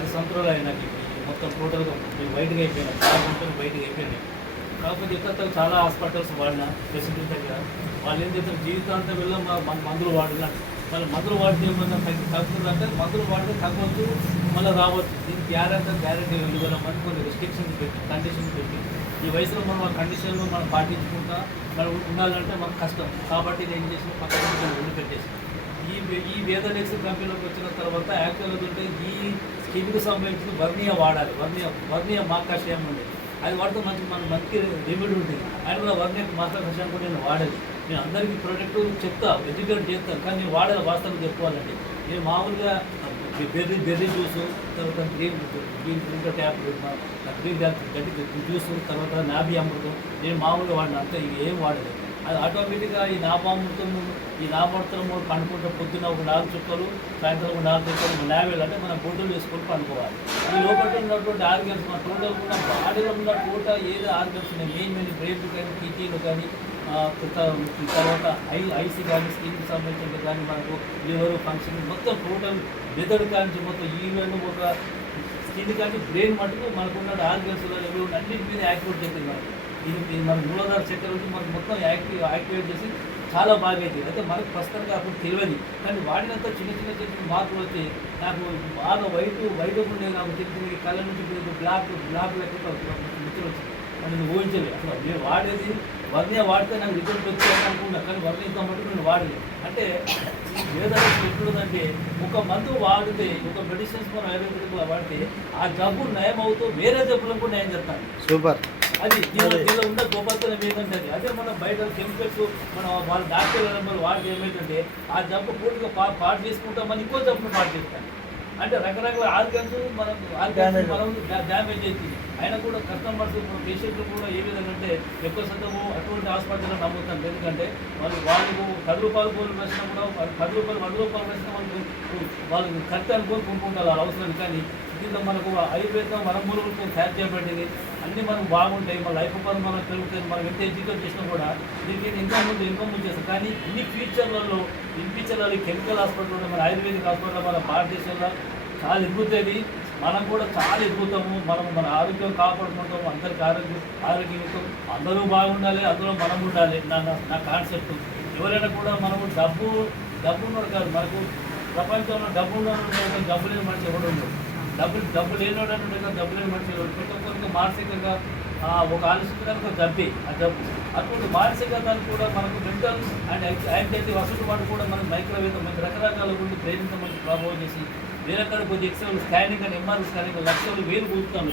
10 సంవత్సరాలు అయినాక మొత్తం టోటల్గా బయటకు అయిపోయినాయి, చాలా కంపెనీ బయటకు అయిపోయినాయి. కాకపోతే ఇక్కడ చాలా హాస్పిటల్స్ వాడిన ఫెసిలిటీ దగ్గర వాళ్ళు ఏం చేస్తారు, జీవితాంతం వెళ్ళి మందులు వాడిన మళ్ళీ మందులు వాడితే ఏమన్నా తగ్గుతుందంటే మందులు వాడితే తగ్గవచ్చు, మళ్ళీ రావచ్చు. దీనికి గ్యారెంటీ వెళ్ళి మనకు కొన్ని రిస్ట్రిక్షన్స్ పెట్టి కండిషన్స్ పెట్టి ఈ వయసులో మనం ఆ కండిషన్లో మనం పాటించుకుంటా మనం ఉండాలంటే మనకు కష్టం. కాబట్టి నేను ఏం చేసిన పక్కన వదిలిపెట్టేసి ఈ వేదనెక్స్ కంపెనీలోకి వచ్చిన తర్వాత యాక్చువల్గా ఉంటే ఈ స్కిన్కి సంబంధించిన వర్ణీయ వాడాలి. వర్ణీయ మాకాశయం ఉంది, అది వాడితే మంచి రెమెడీ ఉంటుంది. ఆయన కూడా వర్ణీయ మాకాశయం కూడా నేను వాడాలి. నేను అందరికీ ప్రోడక్ట్ చెప్తా, ఎడ్యుకేట్ చేస్తాను, కానీ నేను వాడాలి. వాస్తవం చెప్పుకోవాలంటే నేను మామూలుగా బెర్రీ జ్యూసు, తర్వాత green tablet, green tablet juice, తర్వాత నాభి అమృతం నేను మామూలుగా వాడిన, అంతా ఏం వాడలేదు. అది ఆటోమేటిక్గా ఈ నాభామృతము పండుకుంటే పొద్దున్న ఒక 4 చుక్కలు, సాయంత్రం ఒక 4 చుక్కలు నావేలు అంటే మనం బొడ్డులు వేసుకొని పండుకోవాలి. ఈ లోపల ఉన్నటువంటి ఆర్గన్స్ మన టోటల్ కూడా బాడీలో ఉన్న టోటల్ ఏదో ఆర్గన్స్ ఉన్నాయి, మెయిన్ బ్రెయిన్ కానీ కిడ్నీలు కానీ తర్వాత ఐసీ కానీ స్కిన్కి సంబంధించిన కానీ మనకు లివర్ ఫంక్షన్ మొత్తం టోటల్ మెదడు కానీ మొత్తం ఈవెన్ ఒక స్కిన్ కానీ బ్రెయిన్ మటుకు మనకున్న ఆర్గన్స్లో ఎవరు అన్నింటి మీద యాక్టివేట్ చేస్తుంది. మనకు ఇది మన మూలాధార చక్కెర నుంచి మనకు మొత్తం యాక్టివేట్ చేసి చాలా బాగా అవుతుంది. అయితే మనకు ప్రస్తుతానికి అప్పుడు తెలియదు, కానీ వాడినంత చిన్న మార్పులు వచ్చి నాకు బాగా వైట్ ఉండే, నాకు చిన్న కళ్ళ నుంచి బ్లాక్ లేకుండా మిక్చర్ వచ్చింది. నేను ఊహించలేదు అసలు. నేను వాడేది వర్ణీయ వాడితే నాకు రిజల్ట్ వచ్చాయని అనుకున్నా, కానీ వర్ణీతో మటుకు నేను వాడలేదు. అంటే వేదాలు ఎట్లుందంటే ఒక మందు వాడితే, ఒక మెడిసిన్స్ మనం ఆయుర్వేదిక్ వాడితే ఆ జబ్బు నయం అవుతూ వేరే జబ్బులకు కూడా నయం చేస్తాను. సూపర్. అది దీనిలో ఉన్న గొప్పతనం ఏంటంటే అదే మనం బయట కెమికల్స్ మనం వాళ్ళ డాక్టర్లు వాడితే ఏమైందంటే ఆ జబ్బు పూర్తిగా పాటు చేసుకుంటాం, మనం ఇంకో జబ్బును పాటు చేస్తాం. అంటే రకరకాల ఆర్గన్స్ మనం డ్యామేజ్ అవుతుంది. అయినా కూడా కస్టమర్స్ పేషెంట్లు కూడా ఏ విధంగా అంటే ఎక్కువ శాతము అటువంటి హాస్పిటల్లో నమ్ముతాం. ఎందుకంటే వాళ్ళు 10 రూపాయలు పోలు వేసినా కూడా 10 రూపాయలు 100 రూపాయలు వేసినా వాళ్ళు ఖర్చు అనుకోని కొనుక్కుంటారు అవసరం. కానీ దీంట్లో మనకు ఆయుర్వేదం మన మూలతో తయారు చేయబడింది, అన్నీ మనం బాగుంటాయి, మన లైఫ్ పని మనం పెరుగుతుంది. మనం ఎంత ఎడ్యుకేట్ చేసినా కూడా దీనికి ఇన్కమ్ చేస్తాం. కానీ ఇన్ని ఫ్యూచర్లలో కెమికల్ హాస్పిటల్లో మన ఆయుర్వేదిక్ హాస్పిటల్లో మన భారతదేశంలో చాలా ఎదుగుతుంది. మనం కూడా చాలా ఎదుగుతాము. మన ఆరోగ్యం కాపాడుకుంటాము. అందరికీ ఆరోగ్యం అందరూ బాగుండాలి, అందులో మనం ఉండాలి. నా కాన్సెప్ట్. ఎవరైనా కూడా మనము డబ్బు ఉన్నాడు కాదు, మనకు ప్రపంచంలో డబ్బు ఉన్నాడు, డబ్బు లేని మనిషి ఎవడు ఉండడు. డబ్బు లేనివాడు డబ్బు లేని మనిషి ఎవడు. ప్రతి ఒక్కరికి మానసికంగా ఒక ఆలోచించడానికి ఒక జబ్బే ఆ జబ్బు. అటువంటి మానసికతను కూడా మనకు మెంటల్ అండ్ యాంగ్జైటీ వసతులు పాటు కూడా మనకు మైక్రోవేవ్ మంచి రకరకాల గురించి బ్రెయిన్తో మంచి ప్రభావం చేసి వేరే కాడ కొద్ది ఎక్స్రే స్కానింగ్ అని ఎంఆర్ఐ స్కానింగ్ లక్షలు వేలు కూర్చుతాను.